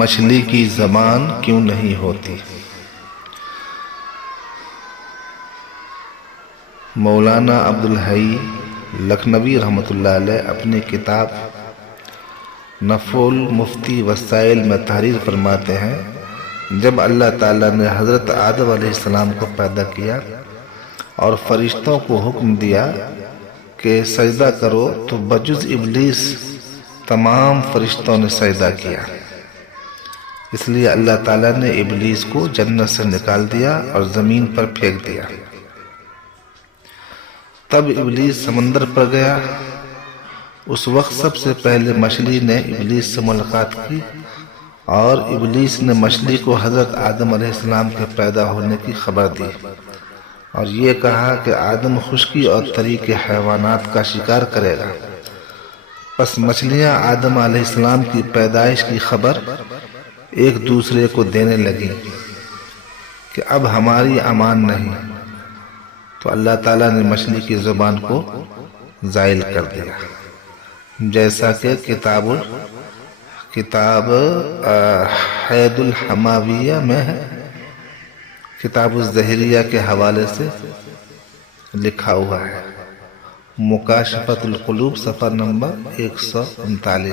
مچھلی کی زبان کیوں نہیں ہوتی؟ مولانا عبدالحی لکھنوی رحمۃ اللہ علیہ اپنی کتاب نفع المفتی وسائل میں تحریر فرماتے ہیں، جب اللہ تعالیٰ نے حضرت آدم علیہ السلام کو پیدا کیا اور فرشتوں کو حکم دیا کہ سجدہ کرو تو بجز ابلیس تمام فرشتوں نے سجدہ کیا، اس لیے اللہ تعالیٰ نے ابلیس کو جنت سے نکال دیا اور زمین پر پھینک دیا۔ تب ابلیس سمندر پر گیا۔ اس وقت سب سے پہلے مچھلی نے ابلیس سے ملاقات کی اور ابلیس نے مچھلی کو حضرت آدم علیہ السلام کے پیدا ہونے کی خبر دی اور یہ کہا کہ آدم خشکی اور تری کے حیوانات کا شکار کرے گا۔ پس مچھلیاں آدم علیہ السلام کی پیدائش کی خبر ایک دوسرے کو دینے لگی کہ اب ہماری امان نہیں، تو اللہ تعالیٰ نے مچھلی کی زبان کو زائل کر دیا، جیسا کہ کتاب حید الحماویہ میں ہے، کتاب الزہریہ کے حوالے سے لکھا ہوا ہے، مکاشفۃ القلوب صفحہ نمبر 139۔